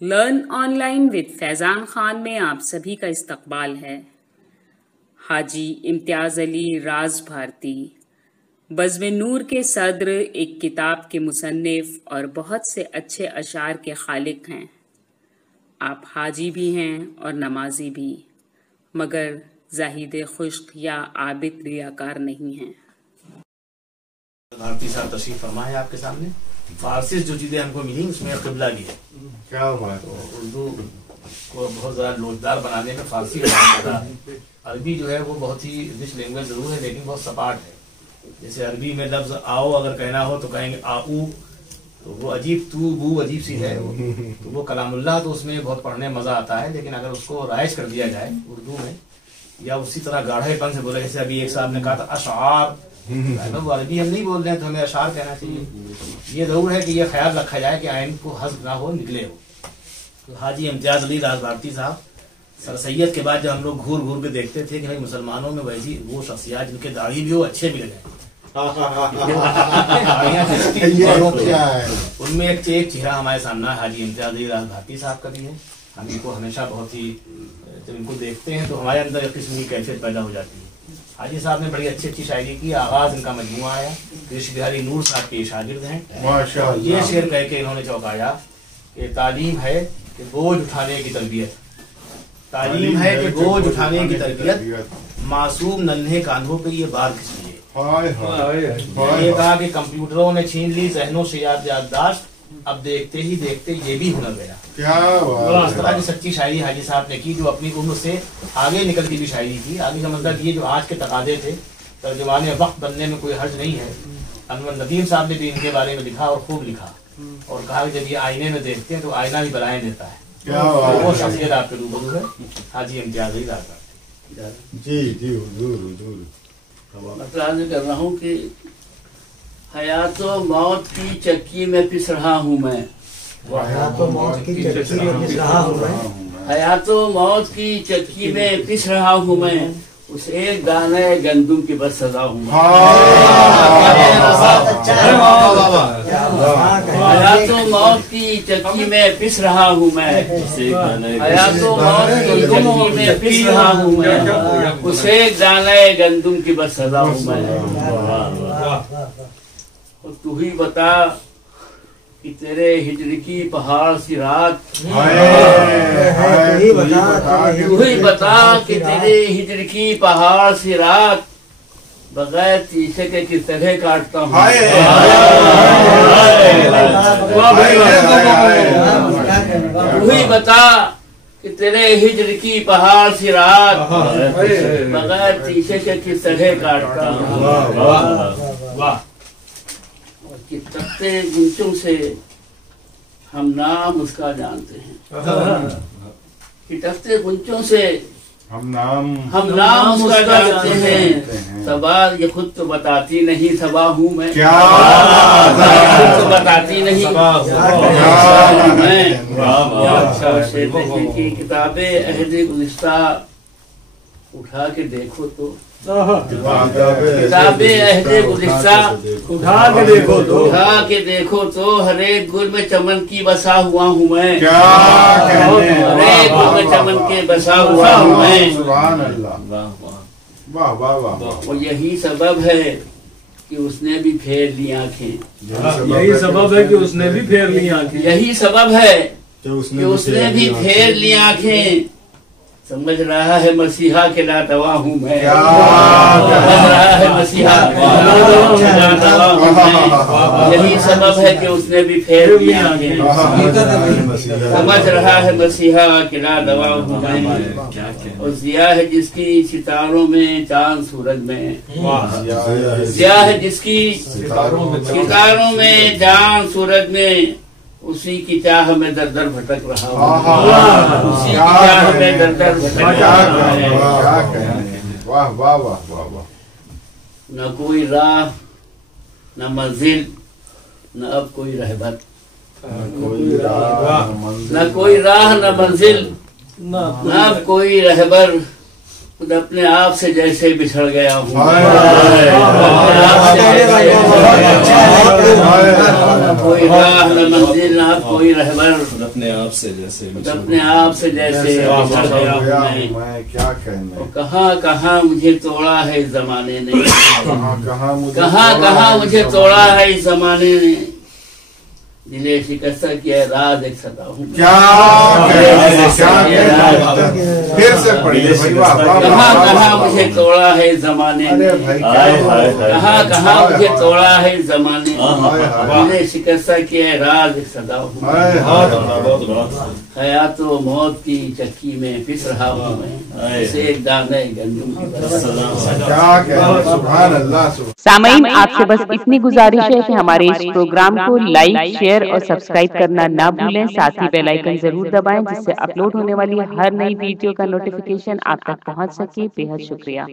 Learn online with Faizan Khan में आप सभी का इस्तकबाल है। हाजी इम्तियाज़ अली राज भारती बज़्म नूर के सदर, एक किताब के मुसन्निफ और बहुत से अच्छे अशार के खालिक हैं। आप हाजी भी हैं और नमाजी भी, मगर जाहिद खुश्क या आबिद रियाकार नहीं हैं। भारती साहब तशरीफ फरमाए आपके सामने। फारसी जो चीजें हमको मिली उसमें क़िबला भी है। क्या बात है। उर्दू को बहुत ज्यादा लोचदार बनाने में फारसी का। अरबी जो है वो बहुत ही रिच लैंग्वेज जरूर है, लेकिन बहुत सपाट है। जैसे अरबी में लफ्ज आओ अगर कहना हो तो कहेंगे आऊ, तो वो अजीब तू बू अजीब सी है तो वो कलामुल्लाह, तो उसमें बहुत पढ़ने में मजा आता है। लेकिन अगर उसको राइज कर दिया जाए उर्दू में या उसी तरह गाढ़ेपन से बोला, जैसे अभी एक साहब ने कहा था अशार, वो अरबी हम नहीं बोल रहे हैं तो हमें अशार कहना चाहिए। ये जरूर है कि ये ख्याल रखा जाए कि आइन को हज़्फ ना हो, निकले हो। तो हाजी इम्तियाज़ अली राज भारती साहब सर सैयद के बाद जब हम लोग घूर घूर के देखते थे कि भाई मुसलमानों में वैसी वो शख्सियत जिनके दाढ़ी भी हो, अच्छे भी लगे उनमें एक चेहरा हमारे सामने हाजी इम्तियाज़ अली राज भारती साहब का भी है। हम इनको हमेशा बहुत ही, जब इनको देखते हैं तो हमारे अंदर एक किस्म की कैफियत पैदा हो जाती है। हाजी साहब ने बड़ी अच्छी अच्छी शायरी की। आगाज इनका मजमूआ आया, ऋषि बिहारी नूर साहब के शागिर्द हैं। ये शेर कह के इन्होंने चौंकाया कि तालीम है कि बोझ उठाने की तरबियत, तालीम है कि बोझ उठाने की तरबियत, मासूम नन्हे कांधों पे ये बार किस लिए। ये कहा कि कंप्यूटरों ने छीन ली जहनों से याददाश्त, अब देखते ही देखते ये भी हुनर गया। इस तरह की सच्ची शायरी हाजी साहब ने की, जो अपनी उम्र से आगे निकल की भी शायरी की। आगे का मतलब ये जो आज के तकादे थे, तर्जुमाने वक्त बनने में कोई हर्ज नहीं है। अनवर नदीम साहब ने भी इनके बारे में लिखा और खूब लिखा, और कहा कि जब ये आईने में देखते हैं तो आईना भी बलाएं देता है। तो वो शख्सियत आपके रूबरू है हाजी इम्तियाज़ अली राज भारती। जी जी हुजूर मतलब कर रहा हूँ कि हयातो मौत की चक्की में पिस रहा हूँ मैं, हयातो मौत की चक्की में पिस रहा हूँ मैं, हयातो मौत की चक्की में पिस रहा हूँ मैं, उस एक दाने गंदुम की बस सजा हूँ मैं। हयातो मौत की चक्की में पिस रहा हूँ मैं, हयातो मौत की चक्की में पिस रहा हूँ मैं, उस एक दाने गंदुम की बस सजा हूँ मैं। तू ही बता कि तेरे हिजर की पहाड़ सी रात, तू ही बता कि तेरे हिजर की पहाड़ सी रात बगैर शीशे के किस तरह काटता हूँ। तू ही बता कि तेरे हिजर की पहाड़ सी रात बगैर शीशे के किस तरह काटता हूँ। कि तख्ते गुंचों से हम नाम उसका जानते हैं, कि तख्ते गुंचों से हम नाम उसका जानते हैं। सवाल ये खुद तो बताती नहीं सबा हूँ मैं, खुद तो बताती नहीं मैं। किताबे अहद गुलिस्ता उठा के देखो तो, किताबे अहदे गुलिस्ता उठा के देखो तो हर एक गुल में चमन की बसा हुआ हूँ मैं, हर एक गुल में चमन के बसा हुआ हूँ मैं। और यही सबब है कि उसने भी फेर ली आंखें, यही सबब है कि उसने भी फेर ली आंखें, यही सबब है कि उसने भी फेर ली आंखें। समझ रहा है मसीहा के लाडवा हूँ मैं, समझ रहा है मसीहा के लाडवा हूँ मैं। यही सबब है कि उसने भी फेर लिया आगे, समझ रहा है मसीहा के लाडवा हूँ मैं। और जिया है जिसकी सितारों में चांद सूरज में, जिया है जिसकी सितारों में चांद सूरज में, उसी की चाह में दर दर भटक रहा हूँ, उसी की चाह में दर दर भटक रहा है। वाह वाह वाह वाह वाह। न कोई राह न मंजिल न अब कोई रहबर, न कोई राह न मंजिल न अब कोई रहबर, खुद अपने आप से जैसे बिछड़ गया हूँ, कोई राह न मंजिल ना कोई रहबर, अपने आप से जैसे अपने आप से जैसे बिछड़ गया हूँ मैं क्या कहना, कहाँ कहाँ मुझे तोड़ा है इस जमाने ने, कहाँ कहाँ मुझे तोड़ा है इस जमाने ने, दिले शिकस्त किया राज एक सदा हूँ, क्या फिर से पढ़िए भाई, कहाँ कहाँ मुझे तोड़ा है इस जमाने ने, कहाँ कहाँ मुझे तोड़ा है इस जमाने ने, दिले शिकस्त किया राज एक सदा हूँ, हयात व मौत की चक्की में पिस रहा हूँ मैं, इसे एक दाने गंदम की तरह। क्या कहना, सुभान अल्लाह। सामईन, आपसे बस इतनी गुजारिश है कि हमारे इस प्रोग्राम को लाइक, शेयर और सब्सक्राइब करना ना भूलें। साथ ही बेल आइकन जरूर दबाएं जिससे अपलोड होने वाली हर नई वीडियो का नोटिफिकेशन आप तक पहुंच सके। बेहद शुक्रिया।